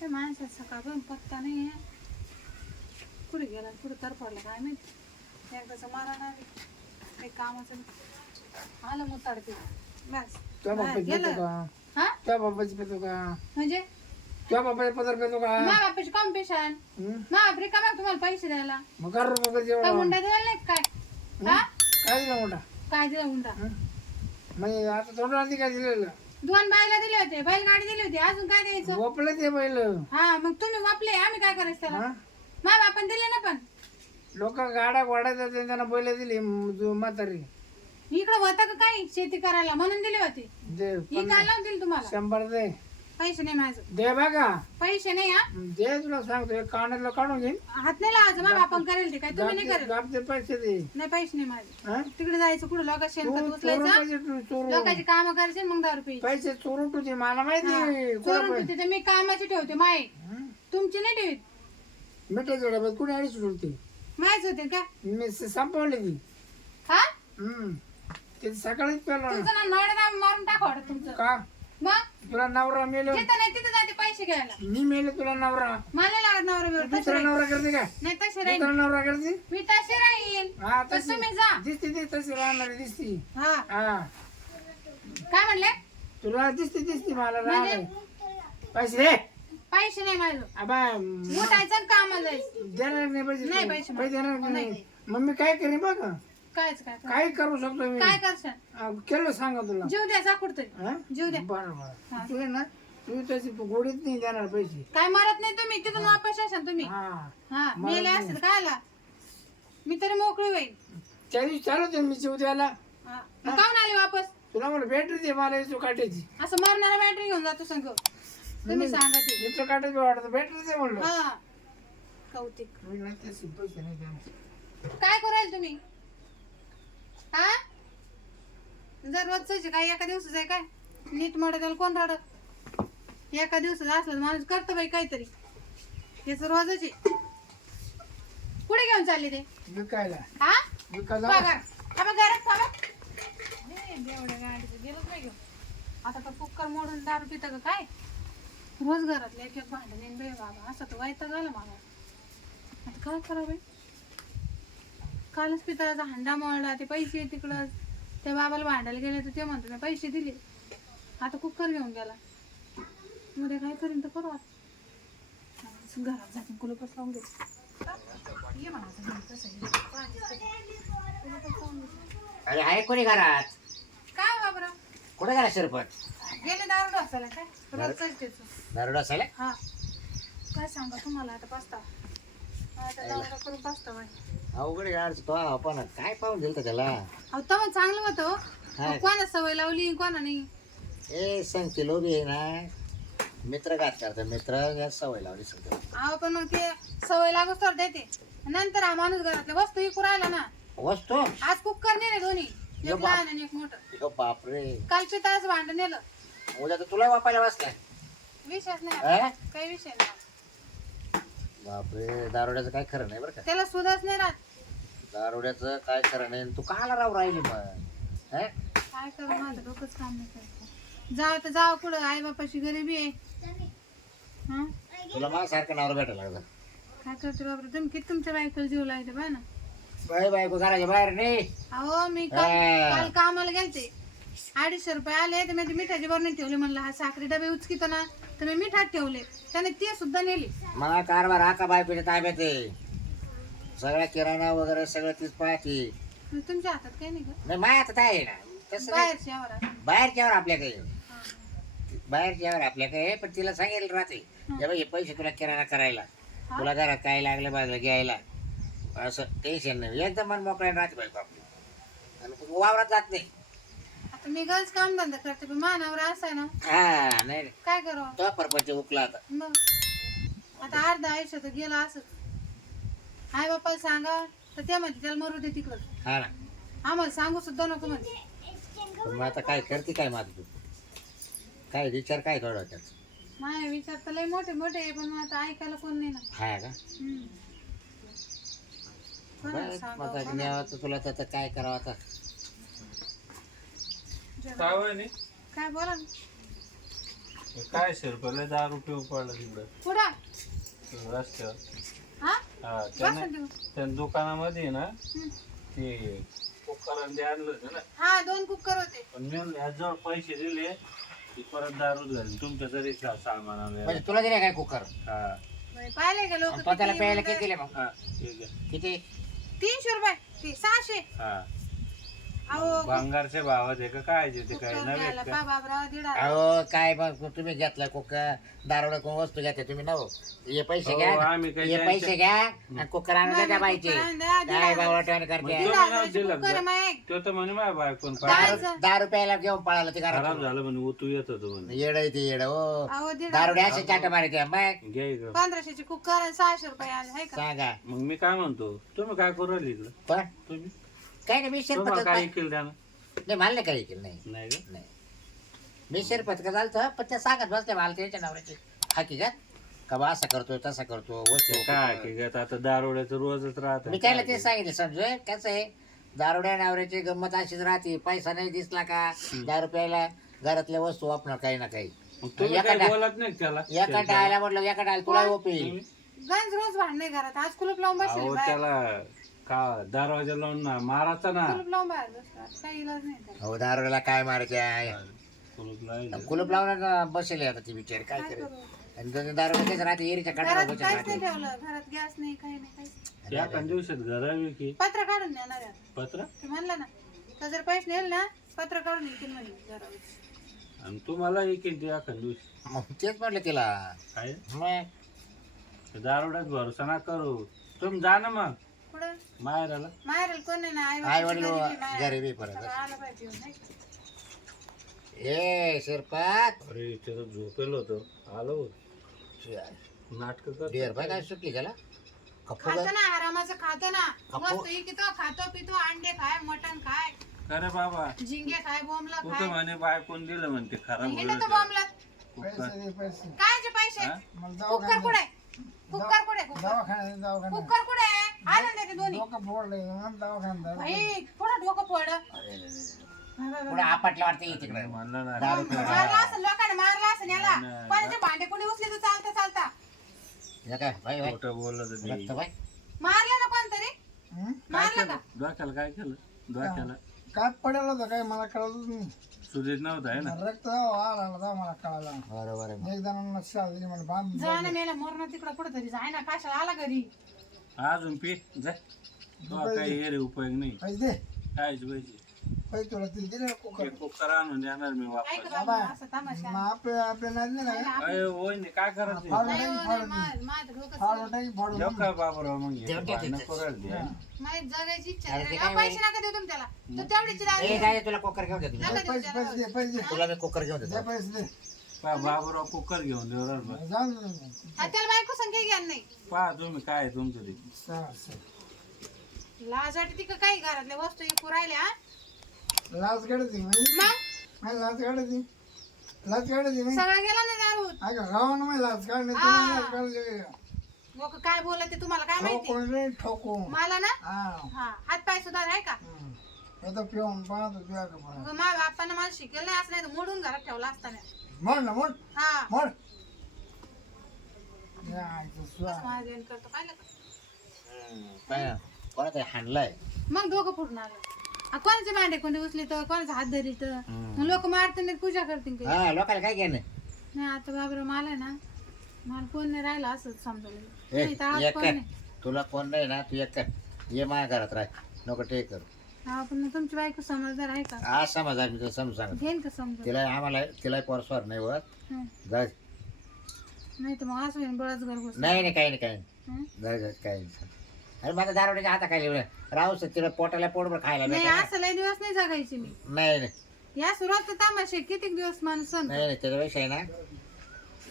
ते माणसात सकाळपासून पत्ता नाही आहे. कुठे गेला कुठे तर पडला काय माहिती. एकदाचं मारणार काही कामाचं आलं मग तडके बस तुझ्या बापाची पेतो गेलं. का? हा तुझ्या बापाची पेतो का? म्हणजे तुझ्या बापाची पदर पेतो का? मा बापाची कॉम्पिटिशन हं? मा बापरे का मग तुम्हाला पैसे द्यायला मग कर रे बाबा काय जेवण. हुंडा द्यायला नाही काय हा काय दिलं मोठा? काय दिला हुंडा म्हणजे आता तोंडाला ती काय दिलेलं? दोन बायला दिले होते बैलगाडी दिली होती अजून काय द्यायचं. गोपलं ते पहिलं. हा मग तुम्ही वापले आम्ही काय करायचं त्याला. हा? मा बापान दिले ना पण लोक गाड्या घोड्याचा त्यांना बैल दिली म्हातारी. इकडं होतं का काही शेती करायला म्हणून दिले होते. दे ही काय लावून दिली तुम्हाला 100 दे. पैसे नाही माझं दे बघा. पैसे नाही हा दे तुला सांगतो एक कानातलं काढून घेईन. हात नाही लावायचं मा बापान करेल ते काय तुम्ही नाही करेल. गापचे पैसे दे. नाही पैसे नाही माझे. हा? तिकडे जायचं कुठं लोकांचं शेणखत चोरून उचलायचं पैसे चोरून. लोकांची कामं करायची मग दारू प्यायची. पैसे चोरून तुझे मला माहिती. चोरून ठेवते ते मी कामाची ठेवते माय तुमची नाही ठेवीत. मिठाच्या डब्यात कुणी अडीच होती. मायच होते का मी संपवली ती. हा ते सकाळीच पेलो. तुमचं ना नवड्या मारून टाका वाटत तुमचं. का मग तुला नवरा मेलो? जिथं नाही तिथं जाते पैसे घ्यायला. मी मेलो तुला नवरा? मला नाही लागत नवरा बिवरा. तशी दुसरा राहील. नवरा करते का? नाही तशी राहील दुसरा नवरा करते? मी तशी राहील. हा तसं तशी तुम्ही जा. दिसते ती तशी राहणार दिसती. हा हा काय म्हणले तुला दिसते मला म्हणजे? राहणार. पैसे दे. पैसे नाही माझं. आबा उठायचं कामाला जायचं. देणार नाही नाही पैसे. पैसे पैसे देणार नाही. नाही. मग मी काय करीन बघ. कायच काय काही करू शकतो मी. काय करशाल. केलं सांगा तुला. जीव द्या साकुड तरी. हा? जीव द्या. बरं बरं तू आहे ना तू तशी गोडीत नाही देणार पैसे. काय मरत नाही तुम्ही तिथून वापस येशाल तुम्ही. हा हा मरत मेले नाही. असेल काय आला मी तरी मोकळी होईल. त्या दिवशी चालू होते मी जीव द्यायला. हा. मग काहून आले वापस. तुला मला बॅटरी दे मला याचो काटायची. असं मरणारा बॅटरी घेऊन जातो संग तुम्ही सांगा ते. याचो काटायची वाटत बॅटरी दे म्हणलं. हा कौतिक. मी नाही तशी पैसे नाही देणार. काय कराल तुम्ही हा जर रोजच काय एका दिवसाच आहे काय नीट म्हणत त्याला कोण राहत. एका दिवसाचं असलं तर माणूस करतो बाई काहीतरी. हेच रोजच आहे. कुठे घेऊन चालले ते विकायला हा विकायला पगार आता घरात पगार एवढ्या गाडीचं गेलोच नाही घेऊन. आता तर कुकर मोडून दारू पिता का काय रोज घरातले एक एक भांडण येईन बाई बाबा असं तर वाईट झालं मला. आता काय करा बाई कालच पितळाचा हांडा मोडला ते पैसे तिकडं त्या बाबाला भांडायला गेले तर ते म्हणतो मी पैसे दिले. आता कुकर घेऊन गेला उद्या काय करीन तर करू आता. घरात जाऊन कुलपच लावून घेतो. ये म्हणा आता घरी कसं आहे. कुलूपच लावून घेतो. अरे आहे कोणी घरात? काय बाबरा कुठे गेला शिरपत? गेले दारू ढोसायला काय रोजच त्याचं. दारू असायला? हा काय सांगा तुम्हाला आता पास्ता आता दारू करून पास्ता बाई. अवघड गाड तो आपण काय पाहून दिलं त्याला? अहो तवा चांगलं होतं हो. हा. कोणा सवय लावली कोणा नाही. ए सांगते लोबी आहे ना मित्र घात करतात मित्र या सवय लावली सगळं. अहो पण मग ते सवय लागूच तर देते. नंतर हा माणूस घरातल्या वस्तू विकू राहिला ना. वस्तू आज कुकर नेले दोन्ही यो एक बाप. लहान आणि एक मोठं. यो बापरे काल पितळाचं भांड नेलं. उद्या तर तुला वापायला बसलाय. विषयच नाही हा? आता. काही विषय नाही बापरे दारुड्याचं काय खरं नाही बरं का. त्याला सुधाच नाही राहत. दारुड्याचं काय खरं नाही तू काला राहू राहिली मग हा? काय करू माझं डोकंच काम नाही करत. जाव तर जाव कुठं आई बापाची गरिबी आहे. हा तुला माझ्यासारखं नावर भेटायला लागलं. काय करते बाबा तुम्ही किती तुमच्या बायकोला जीव लावते बा ना. बाय बायको घराच्या बाहेर नाही. अहो मी काल हा. काल कामाला गेलते 250 रुपये आले तर मी ते मिठाची बरणी ठेवले म्हणलं हा साखरी डबे उचकीतो ना तर मी मिठात ठेवले त्याने ते सुद्धा नेली. मला कारभार हा का बायकोच्या ताब्यात आहे. सगळा किराणा वगैरे सगळं तीच पाहते. मग तुमच्या हातात काही नाही का नाही माझ्या हातात आहे ना तसं नाही. बाहेरच्या यावर बाहेरच्यावर आपल्याकडे बाहेरच्यावर आपल्याकडे पण तिला सांगेल राहते हे बघ हे पैसे तुला किराणा करायला तुला घरात काय लागलं बाजूला घ्यायला असं टेन्शन नाही एकदम मन मोकळ्या राहते बायको आपली आणि तू वावरात जात नाही. आता मी गरज काम धंदा करते पण मानावर असं आहे ना हा नाही काय करू तो परपंच उकला आता. मग आता अर्धा आयुष्य तर गेलं असंच. आई बापाला सांगा तर ते म्हणते त्याला मरू दे तिकडं. हा ना आम्हाला सांगू सुद्धा नको म्हणते. पण मग आता काय करते काय माझं तू काय विचार काय थोडं त्याच माझे विचार तर लय मोठे मोठे आहे पण मग आता ऐकायला कोण नाही ना. हा का कोणाला बरं, सांगावं, मग आता कोणाला- न्यावं तुला तर काय करावं आता. काय बोला ना. काय शिरपले 10 रुपये पडला तिकडं कुठं रस्त्यावर. हा हा बसा देऊ. त्या दुकानामध्ये ना हं. ते कुकर आणि ते आणलं होतं ना. हा 2 कुकर होते. पण मी ह्याजवळ पैसे दिले की परत दारूच घाली तुमच्या तरी सामान आणलं. म्हणजे तुला दिले काय कुकर हा पाहिले का लोक पण त्याला प्यायला किती दिले मग हा ठीक आहे. किती 300 रुपये ते 600. हा अहो भांगारचे भावात आहे का काय ते काय कुकर नव्हे घ्यायला का? पा बाबराव दीडा. अहो काय मग तुम्ही घेतलाय कुकर दारोडे कोण वस्तू घेते तुम्ही नव हे पैसे हो, घ्या आम्ही काही हे त्यांच्या- पैसे घ्या आणि कुकर आणून द्या त्या बाईचे कुकर आणून द्या, दीड काय हजार. बावळटवाणी मग करते तुम्ही दीड नाव हजाराचे दिलं कुकर आहे का? मग. तो तर म्हणे माझ्या बायकोन काय? 10 रुपयाला घेऊन पळाला ते खराब घरात झालं म्हणे तू येत होतो म्हणे येड आहे ते येड हो अहो दीड दारोडे असे चाट मारायचे मग घे इकडं. 1500चे कुकर आणि 600 रुपये आले आहे का. सांगा मग मी काय म्हणतो तुम्ही काय करू राहिले इकडं पण तुम्ही काय नाही मी तुम्हाला शिरपत काय केलं त्यानं नाही मला नाही काही केलं नाही नाही का नाही मी शिरपत का झालं पण त्या सांगत बसले मला त्याच्या नवऱ्याची हकीकत का बा असा करतोय तसा करतो वस्तू काय की गं, आता दारोड्याचं रोजच राहत मी त्याला ते सांगितलं समजूय कसं आहे दारुड्या नावऱ्याची गंमत अशीच राहते पैसा नाही दिसला का 10 रुपयाला घरातल्या वस्तू वापरणार काही ना काही तुम्ही काय बोलत नाही त्याला एका टाळायला म्हटलं एका टाळायला तुला ओपी गंज रोज भांडणे घरात आज कुलूप लावून बसले अहो बाहेर. त्याला का दरवाजा लावून ना मारायचा ना कुलूप लावून बाहेर बसतात काही इलाज नाही त्याला. हो दारुड्याला काय मारायचे आहे कुलूप लावलं. कुलूप लावून बसले आता ती बिचारी काय काय करेल करू? आणि दारुड्याच राहते एरीच्या घरात कटाला बसत काहीच नाही राहते ठेवलं घरात गॅस नाही काही नाही काहीच. या एका दिवसात घरावी की पत्र काढून देणार आहे. पत्र ते म्हणलं ना तर जर पैसे नेल ना पत्र काढून येतील म्हणे घरावर. आणि तुम्हाला एकेल ते एका दिवशी मग तेच म्हटलं तिला काय मग दारोड्यात भरोसा ना करू तुम्ही जा ना मग पुढं माहेराला माहेराला कोण नाही ना आई वडील वडिलांची गरिबी माहेर. गरीबी परत सगळं आलं पाहिजे नाही का? ए शिरपात अरे त्याचं झोपेल होतं आलो नाटक कर डिअर बाय काय सुटली त्याला कप्पू खातो ना आरामाचं खातो ना अप्पू. मस्त इकितो खातो पितो अंडे खाय मटण खाय अरे बाबा झिंगे खाय बोंबला कुठं खाय म्हणे बायकोन दिलं म्हणते खराब हिंडतो होईल बोंबला कुकर. कायचे पैसे हा? कुकर कुठे कुकर कुठे कुकर कुठे आणून देते दोन्ही भाई थोडं डोकं पड पुढे आपटला वाटते तिकडे म्हणलं ना दारू पिऊन. मारला असं लोकांनी मारला असं याला कोणाचे भांडे कोणी उचले तर चालता चालता हे काय बाई बाई खोटं बोललं तर ते. रक्त बाई मारलं ना कोणतरी काय मारलं केलं का डोक्याला काय केलं डोक्याला काय पडेल होतं काय मला कळतच नाही सुधीर नव्हता आहे ना रक्त आला मला कळाला बरोबर आहे मग. एक जणांना शाळा दिली मला बांध जा ना मेला मरण तिकडं कुठं तरी जाय ना कशाला आला घरी अजून पी जा तो काही हे रे उपयोग नाही पैसे दे कायच पाहिजे पैसे तुला ते दिले कुकर कुकर आणून देणार मी ऐक वापस बाबा असं तमाशा मग आपल्या नाही ना काय अरे होय नाही काय करायचं नाही हो ना, माझं डोकं फाडून टाकी फाडून जेव काय बाबराव मग हे जेवण टाक भांडणं करायला दे. माझी जगायची इच्छा अरे ते नाही. काय पैसे नका देऊ तुम्ही त्याला तू तेवढीच राहते. ए काय तुला कुकर घेऊन देतो नका देऊ पैसे त्याला. पैसे दे पैसे दे तुला मी कुकर घेऊन दे देतो पैसे दे पहा बाबराव कुकर घेऊन देऊ बरोबर जाऊन दे हा, त्याला बायको संख्या घ्या नाही पहा तुम्ही काय आहे तुमचं ते लाज वाटते ती का काही घरातल्या वस्तू विकू राहिल्या हा? लाच काढते मग लाच काढते लाच काढते मी सगळं गेला ना दारू अगं गावानं मी लाच काढणे तुम्ही लाच काढले लोक काय बोलत ते तुम्हाला काय माहिती ठोकून रे ठोकू मला ना हा हा हात पाय सुद्धा आहे का आता पिऊन पाहतो तुझ्या का मग माझ्या बापानं मला शिकेल नाही असं नाही तर मोडून घरात ठेवला असताना मोड ना मोड हा मोड यायचं स्वा. कसं माझं जेवण करतो पाहिलं का काय कोणातरी हाणलाय मग डोकं फुटून आलं कोणाचे भांडे कोणी उचले तर कोणाचा हात धरी तर लोक मारते नाही पूजा करतील काही हा लोकांना काय घेणं नाही आता बाबर मला ना मला कोण नाही राहिलं असंच समजलं ए, नाही तर आज एक कोण कर नाही तुला कोण नाही ना तू एक कर ये माझ्या घरात राह नको ते कर हा पण मग तुमची बायको समजदार आहे का आज समज मी तुला समजून सांगत घेईन का समजून तिला आम्हाला तिला पोरस्वर नाही होत हं. जा नाही तर मग असं होईन बळच घर बस नाही नाही काही नाही काही नाही जा जा काही नाही अरे माझ्या दारोड्याच्या हाता खाली राहू तिला पोटाला पोटभर खायला नाही भेटेल ना. असं लय दिवस नाही जगायची मी नाही नाही या सुरुवात तमाशे किती दिवस माणूस सण नाही नाही त्याच्यापेक्षा आहे ना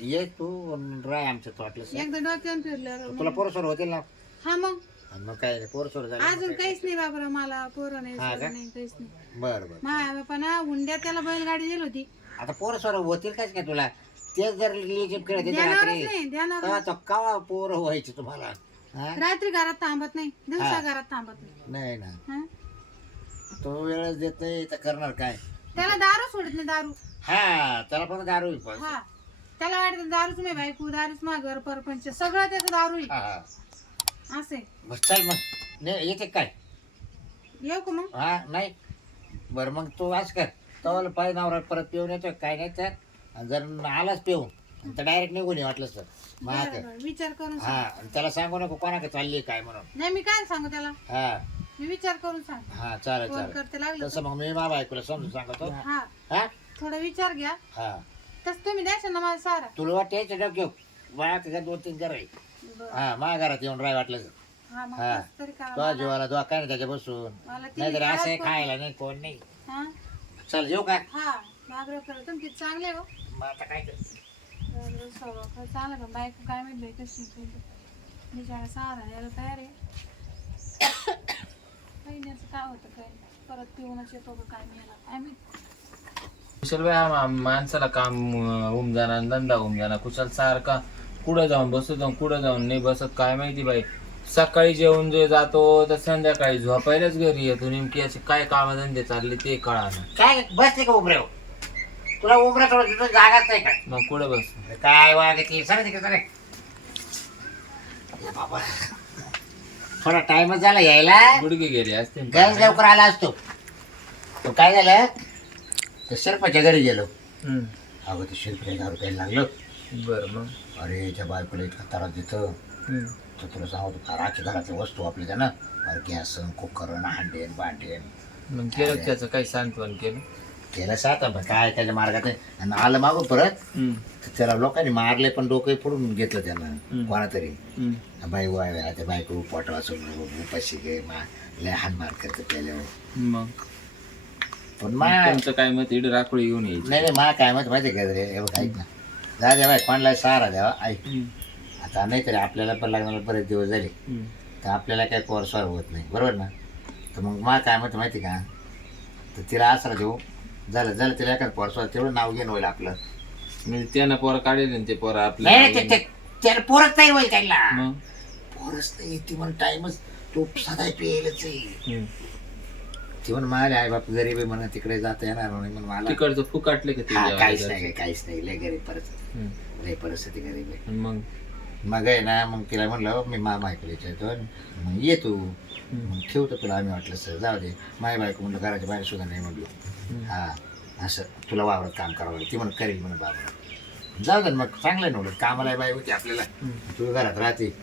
ये तू राय आमचं तू वाटलं एकदा डोक्यावर फिरलं तुला पोरस्वर होतील ना हा मग आणि मग काय पोरस्वर झालं अजून काहीच नाही बाबा मला पोरं नाही हा सोरं का? नाही काहीच नाही बरं बरं माझ्या बापाना हुंड्या त्याला बैलगाडी दिली होती आता पोरस्वर होतील काच काय तुला तेच जर रिलेशन खेळत येते ध्यानावरच रात्री नाही ध्यानावर तेव्हा तो कवा पोर व्हायचे तुम्हाला हा? रात्री घरात थांबत नाही दिवसा हा. घरात थांबत नाही नाही ना हं? तो वेळच देत नाही तर करणार काय त्याला दारू सोडत नाही दारू हा त्याला पण दारू हा त्याला वाटतं दारूच नाही बायको, दारूच माघर परपंच सगळं त्याचं दारू आहे. हा हा असे बरं चल मग येते काय येऊ का मग? हा नाही बरं मग तू आज कर तवाला पाय नवरा परत पिऊन येतो काय नाही तर आणि जर आलाच पिऊन तर डायरेक्ट निघून ये वाटलंच तर महाग बरं, बरं. विचार करून हा सांग. आणि त्याला सांगू नको कोणाकडे चालली काय म्हणून नाही मी काय सांगू त्याला, हा मी विचार करून सांग. हा चालेल फोन चालेल करते लागलं तसं मग मी बाबा ऐकलं समजून सांगतो तर. हा हा थोडा विचार घ्या, हा तसं तुम्ही द्यायचं ना मला सारा. तुला वाटते डोक्यो माझ्या तिकडे 2-3 घर आहे बरं. हा माझ्या घरात येऊन राय वाटलं तर. हा मग हा. तसं तरी करा. तो जीवाला दुआ काय नाही त्याच्या बसून मला ती नाहीतर असं घरात खायला नाही कोण नाही हा चल येऊ का हा बाबराव करत तुमची चांगले हो. मग आता काय कर बाबराव स्वभाव खरं चांगला पण बायको काय माहिती बाई कशी बिचारा सहारा यायला तयार आहे. महिन्याचं काय होतं काय नाही. परत पिऊनच येतो का काय मिळाला काय माहिती. कुशल बाई माणसाला काम होऊन जाणार धंदा होऊन जाणार कुशल सारखा कुठं जाऊन बसतो कुठं जाऊन नाही बसत काय माहिती बाई. सकाळी जेवून जे जातो तर संध्याकाळी झोपायलाच घरी येतो. नेमकी असे काय कामधंदे चालले ते कळाना. काय बसते का उमरे तुला उमरा थोडं तिथं जागाच नाही का मग कुठं बस काय वागते सर तिकडे सर बाबा थोडा टाइमच झाला यायला गुडघे गेले असते गॅस लवकर आला असतो तो काय झालं तर शिरपाच्या घरी गेलो अगं ते शिरपाच्या दारू प्यायला लागलो बर मग अरे त्या बायकोला इतका त्रास देतं तर तुला सांगतो फार आखी घरातल्या वस्तू आपल्या त्यानं अरे गॅस कुकर हांडेन भांडेन मग केलं त्याचं काही सांत्वन केलं केलं सात काय त्याच्या मार्गात आणि आलं मागू परत तर त्याला लोकांनी मारले पण डोकं फोडून घेतलं त्यानं कोणातरी बाई वाय आता बायको पोट वाचून उपाशी गे लय हानमार करतं त्याच्यावर मग पण मा तुमचं काय मत इकडे राखोळी घेऊन यायची नाही मा काय मत माहिती का रे हे बघ ऐक ना जा द्या बाय कोणाला सहारा द्यावा ऐक आता नाही तरी आपल्याला पण लग्नाला बरेच दिवस झाले तर आपल्याला काही कोरस्वार होत नाही बरोबर ना तर मग मा काय मत माहिती का तर तिला आसरा देऊ झालं तिला एखादं पोरस्वार तेवढं नाव घेऊन होईल आपलं म्हणजे त्यानं पोरं काढेल ना ते पोरं नाही आपल्या त्याला पोरच नाही होईल त्यांना मग पोरच नाही ती म्हणून टाइमच तो सदा पेलच आहे ती म्हणून मला आई बाप गरीब आहे म्हणून तिकडे जाता येणार नाही म्हणून मला तिकडचं फुकाटले का हा, ते काहीच नाही लय गरीब परिस्थिती लय परिस्थिती गरीब आहे मग मग आहे ना मग तिला म्हणलं मी मामा ऐकलं विचारतो मग ये तू मग ठेवतो तुला आम्ही वाटलं सर जाऊ दे माय बायको म्हणलं घराच्या बाहेर सुद्धा नाही म्हणलो हा असं तुला वावरात काम करावं लागलं ती म्हणून करेल म्हणून बाबा जाऊ दे मग चांगलं नव्हतं कामाला बाई होती आपल्याला तू घरात राहते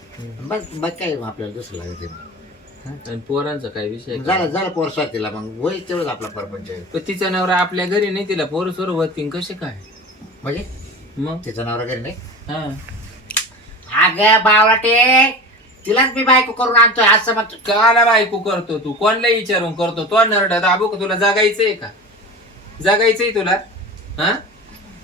बघ काय आपल्याला दुसरं लागते आणि पोरांचा काय विषय झालं पोर स्वातीला मग होईल तेवढंच आपला परपंच पण तिचा नवरा आपल्या घरी नाही तिला पोरं सोर होती कसे काय म्हणजे मग तिचा नवरा घरी नाही हा अगं बावलाटे तिलाच मी बायको करून आणतोय असं मग काला बायको करतो तू कोणला विचारून करतो तो नरडा दाबू का तुला जागायचंय का जागायचंय तुला हा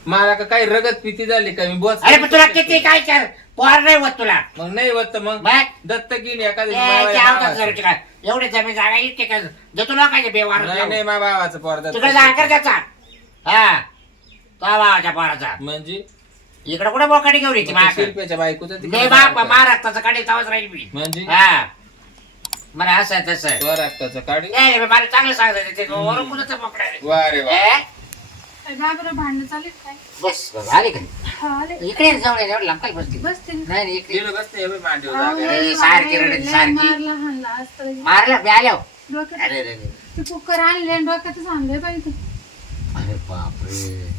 मला का काही रगत पिती झाली का मी बस अरे पण तुला किती काय कर पोर नाही होत तुला मग नाही होत मग बाय दत्त घेईन ए, त्या अवतार करूची काय एवढे जमीन जागा इतके काय देतो लोकांचे बेवार नाही मा भावाचं पोर दत्त तुला जागा कर त्याचा हा तो भावाच्या पोराचा म्हणजे इकडे कुठे बोकाडी घेऊन येते माझ्या शिल्प्याच्या बायकोचं मी बाप महाराष्ट्राचं काढी तवाच राहील मी म्हणजे हा मला असं आहे तसं तो रक्ताचं काढी ए, मला चांगलं सांगत ते वरून कुणाचं बोकडा रे. वा रे वा ए, बाबराव भांडणं चालेल काय? बस आले का हा आले इकडे जाऊन एवढं लांब काय बसली बसते ना. नाही इकडे तिकडे बसते बे मांडीवर अहो, जागा. अरे, लय सारखी मारलं, रडत, लय सारखी. मारलं हाणलं आज तर. मारलं मी आलो डोक्यात अरे अरे अरे ते कुकर आणले आणि डोक्यातच आणलंय पाहिजे. अरे बापरे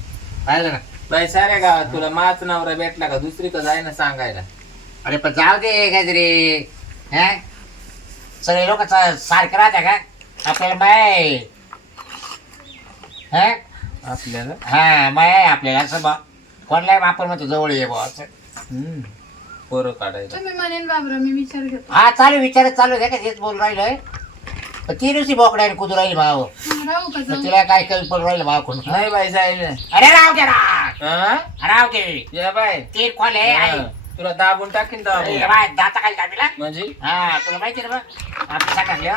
पाहिलं ना बाई साऱ्या गावात तुला माच नवरा भेटला का दुसरी का जाय ना सांगायला अरे पण जाऊ दे काहीतरी हा सगळे लोक सारखे राहत्या का आपल्याला माय हा आपल्याला हा माय आपल्याला असं बा कोणलाही आपण म्हणतो जवळ ये बा असं पोरं काढायला तुम्ही म्हणेन बाबराव मी विचार घेतो. हा चालू विचारत चालू आहे का हेच बोल राहिलोय पण ती नुसती बोकड्याने कुदू राहील भाव राहू का जाऊ? तिला काय कमी पडून राहिलं भाव कोण नाही बाई जायला अरे राव दे राव हा? राव दे या बाय तीन खोले आहे हा. तुला दाबून टाकीन ए, दाबून बाय, दाता खाली दाबीला म्हणजे हा तुला माहिती ना बा आपण टाकले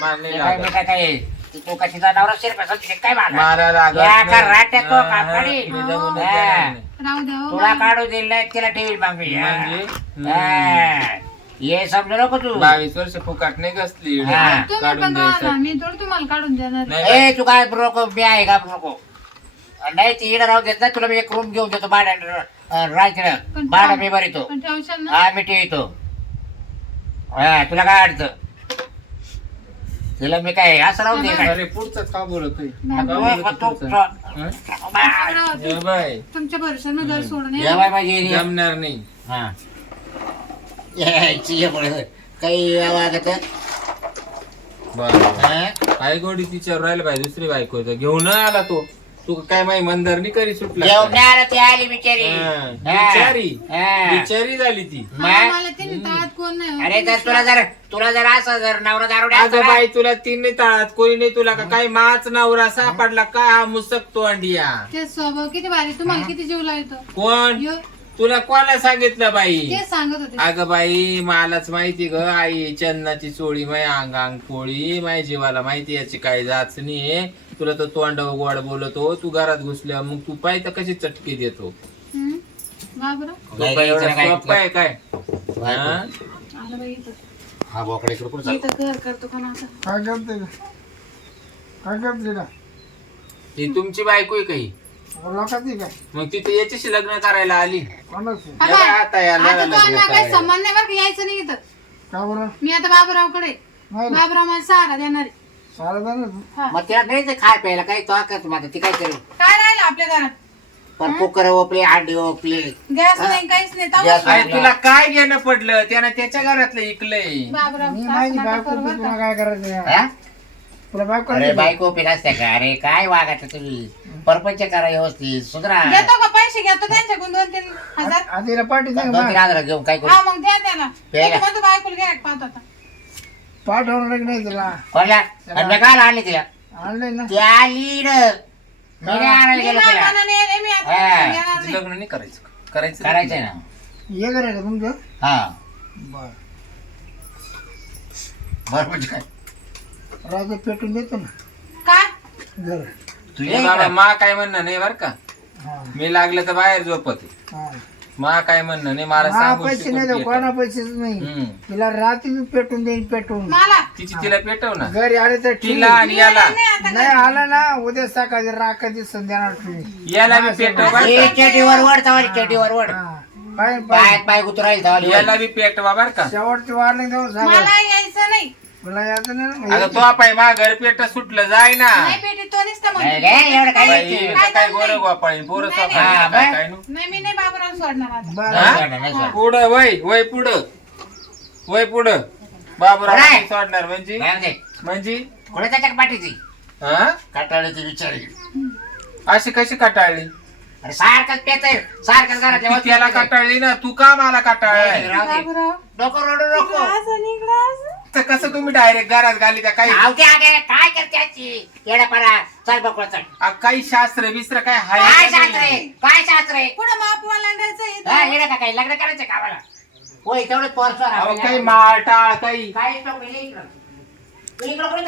मारणे मी काय काय तू कशी जनावर शिरपा काय मारला मारा या का राट्यात तो का काढी राहू द्या हो तुला बाई. काढू दिल नाही तिला ठेवील मग मी म्हणजे हा. ये समजू नको तू 22 वर्ष फुकाट नाही घसली हा. तुम्ही काढून पण राहा ना, द्यायचं मी थोडं तुम्हाला काढून देणार. नाही बाई. ए तू काय नको मी आहे का नको नाही ती इकडे राहू देत नाही तुला मी एक रूम घेऊन देतो भाड्याने राहायचं पण भाडं मी भरितो पण ठेवशाल ना हा मी ठेवतो हा तुला काय अडचण तिला मी काय असं राहून दे काय अरे पुढचं का बोलतोय नाही, का मग बोलतोय तू- पुढचं? हं? बाबराव, ये बाय तुमच्या भरोशानं घर सोडून या बाय माझी जमणार नाही हा यायची ये बरं. काही वागत बरं काय गोडी तिच्यावर राहिलं बाय दुसरी बायको होतं घेऊन आला तो तू काय माही मंदारनी करी सुटला जेवण काय? नाही आलं ती आली बिचारी हं, हा. बिचारी हा. बिचारी झाली ती मला त्यांनी तळात कोण नाही हो. अरे तर तुला जर असं जर नवरा दारू अगं बाई तुला तीन नाही तळात कोणी नाही तुला का काय माच नवरा सापडला काय हा मुसकतो अंडिया ते स्वभाव किती भारी तुम्हाला किती जीव लागतो कोण यो, तुला कोणाला सांगितलं बाई ते सांगत होते अगं बाई मलाच माहिती ग आई चन्नाची चोळी माय अंग अंग पोळी माय जीवाला माहिती याची काय जाचणी आहे तुला तो तोंड गोड बोलतो तू घरात घुसल्या मग तू पाय तर कशी चटकी देतो हं? बाबराव तो काय एवढा सोपा आहे काय हा? आलं बाई इथं हा बोकडे इकडे कुठं इथं घर करतो का ना आता काय करते का काय करते का ही तुमची बायको आहे काही लोकांची काय मग तिथे याच्याशी लग्न करायला आली कोणाची हा या बाय, बाई, आता याला आता लग्न तो ना काही करायला. संबंध नाही बरं का, यायचं नाही इथं का बरं मी आता बाबरावकडे नाही रे. बाबराव मला सहारा देणार आहे. सारा जाणार तू हा. मग तिला नाही ते खाय प्यायला काही तो करतो माझं ती काय करेल काय राहिलं आपल्या घरात पण कुकर ओपले अंडी ओपले गॅस नाही काहीच नाही गॅस तवाच अरे तुला काय घेणं पडलं त्यानं त्याच्या घरातलं इकलंय बाबराव मी सासू माझी नका बायको करू बरं तुला का. काय करायचं हा? तुला बायको अरे बायको ओपी नसते का अरे काय वागायचं तुम्ही परपंच करा व्यवस्थित सुधरा घेतो का पैसे घेतो त्यांच्याकडून 2-3 हजार आधीला पाठी सांग 2-3 हजार घेऊन काय करू हा मग द्या त्याला प्यायला. म्हणतो बायकोला घ्या पाहत आता पाठवणार की नाही तुला कोणला आणि मी काय आणली तिला आणलंय ना ती आली ना मी नाही आणायला मी गेलो माझ्या तिला मनाने येले, मी आता हा. घेणार नाही. लग्न नाही करायचं करायचं करायचंय ना ये करायचं का तुमचं हा बर बरं म्हणजे काय राजा पेटून देतो ना काय घर तू ए ये बाबा इकडं. मा काय म्हणणं नाही बर का हा मी लागलं तर बाहेर झोपत हा मा काय म्हणणं नाही मला हा सांगू पैसे नाही देऊ कोणा पैसेच नाही तिला रात्री पेटून देईन पेटून मला तिची तिला पेटव ना घरी आले तर ठीक तिला आणि याला नाही आता नाही आला ना उद्या सकाळी राखाची संध्याणार तुम्ही याला बी पेटव बर ए, का चेटीवर वड तवाली चेटीवर वड हा पाय पायात पाय गुतरायला तवाली याला बी पेटवा बर का शेवटची वाढ जाऊ सांगा मला यायचं नाही मला याचं नाही अगं तो पाय मा घर पेट सुटलं जाय ना नाही पेटी तो नुसतं नाही म्हणतो. रे, एवढं काय बाई, नाही. इथं काय गोरं गोपाळी पोरं नाही, सोपाळी, नाही. काय हा, काय नु? नाही मी नाही बाबराव सोडणार आता बरं नाही सोडणार, नाही सोडणार. पुढं वय पुढं वय पुढं बाबूराव नाही. नाही सोडणार म्हणजे नाही दे. म्हणजे कोणी त्याच्या पाठीची हा काटाळीची विचारी अशी कशी कटाळली अरे सारखंच पेतय सारखंच घरात ती त्याला कटाळली ना तू का मला कटाळलाय बाबराव नको रडू नको असं निघलं असं. तर कसं तुम्ही डायरेक्ट घरात घाली त्या काही आवते आगे काय करते आजची येड्यापणा चल बघू चल काही शास्त्र बिस्त्र काय काय हाय शास्त्रे काय शास्त्रे पुढं मापवा लागायचं इथं. हा येडा का काय लग्न करायचं का आम्हाला होय तेवढं अहो, काही पोरसवर माळ टाळ काही काय नको इकडं तू इकडं कुठे